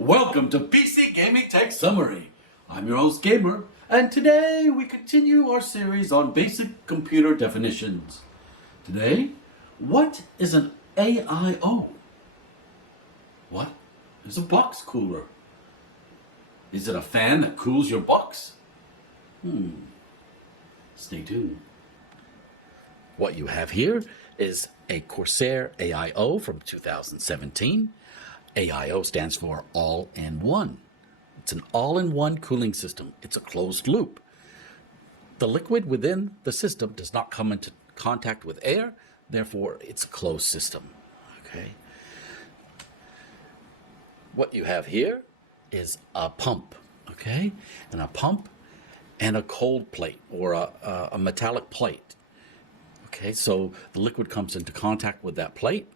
Welcome to PC Gaming Tech Summary. I'm your host Gamer, and today we continue our series on basic computer definitions. Today, what is an AIO? What is a box cooler? Is it a fan that cools your box? Stay tuned. What you have here is a Corsair AIO from 2017. AIO stands for all-in-one. It's an all-in-one cooling system. It's a closed loop. The liquid within the system does not come into contact with air, therefore it's a closed system. Okay. What you have here is a pump, okay? And a pump and a cold plate or a metallic plate. Okay, so the liquid comes into contact with that plate,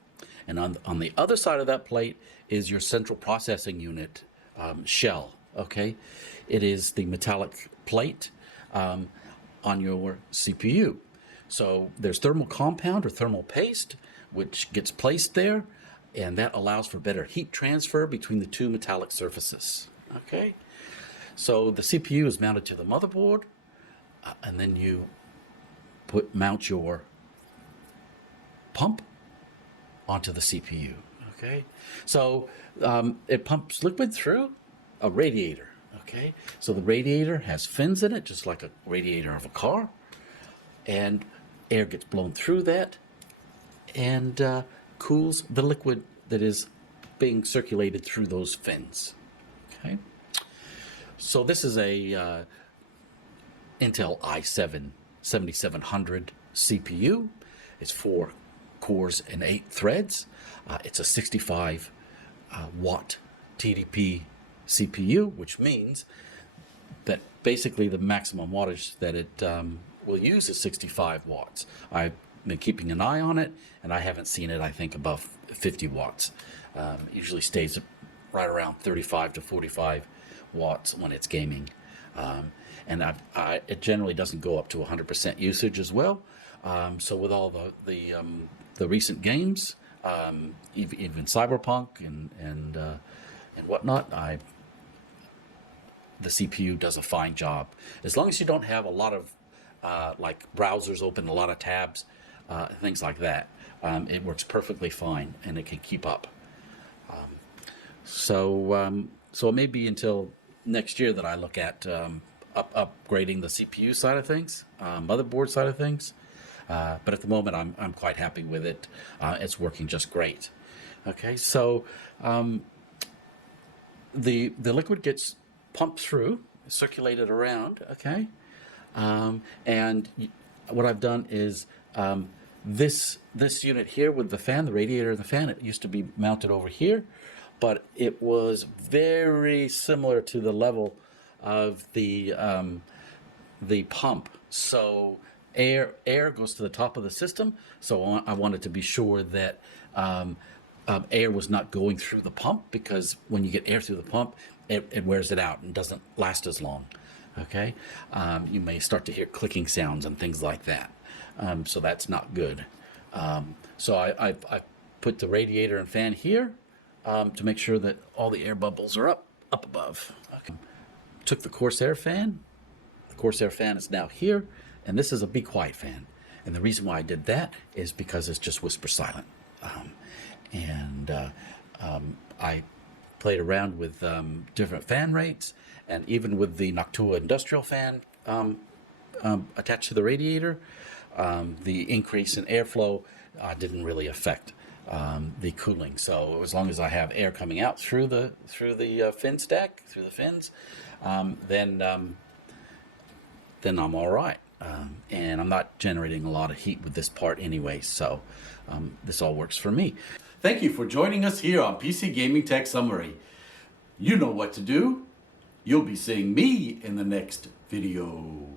and on the other side of that plate is your central processing unit shell. Okay, it is the metallic plate on your CPU. So there's thermal compound or thermal paste which gets placed there, and that allows for better heat transfer between the two metallic surfaces. Okay, so the CPU is mounted to the motherboard, and then you mount your pump onto the CPU. Okay, so it pumps liquid through a radiator. Okay, so the radiator has fins in it, just like a radiator of a car, and air gets blown through that and cools the liquid that is being circulated through those fins. Okay, so this is a Intel i7 7700 CPU. It's 4 cores and 8 threads. It's a 65 watt TDP CPU, which means that basically the maximum wattage that it will use is 65 watts. I've been keeping an eye on it, and I haven't seen it, I think, above 50 watts. It usually stays right around 35 to 45 watts when it's gaming. And it generally doesn't go up to 100% usage as well. So with all the recent games, even Cyberpunk and whatnot, the CPU does a fine job. As long as you don't have a lot of like browsers open, a lot of tabs, things like that, it works perfectly fine and it can keep up. So it may be until next year that I look at upgrading the CPU side of things, motherboard side of things. But at the moment, I'm quite happy with it. It's working just great. Okay, so the liquid gets pumped through, circulated around. Okay, and what I've done is this unit here with the fan, the radiator of the fan, it used to be mounted over here, but it was very similar to the level of the pump. So air goes to the top of the system, so I wanted to be sure that air was not going through the pump, because when you get air through the pump, it wears it out and doesn't last as long. Okay, you may start to hear clicking sounds and things like that, so that's not good. So I put the radiator and fan here to make sure that all the air bubbles are up above. Okay. Took the Corsair fan. The Corsair fan is now here, and this is a Be Quiet fan. And the reason why I did that is because it's just whisper silent. I played around with different fan rates, and even with the Noctua industrial fan attached to the radiator, the increase in airflow didn't really affect the cooling. So as long as I have air coming out through the fin stack, through the fins, then I'm all right. And I'm not generating a lot of heat with this part anyway, so this all works for me. Thank you for joining us here on PC Gaming Tech Summary. You know what to do. You'll be seeing me in the next video.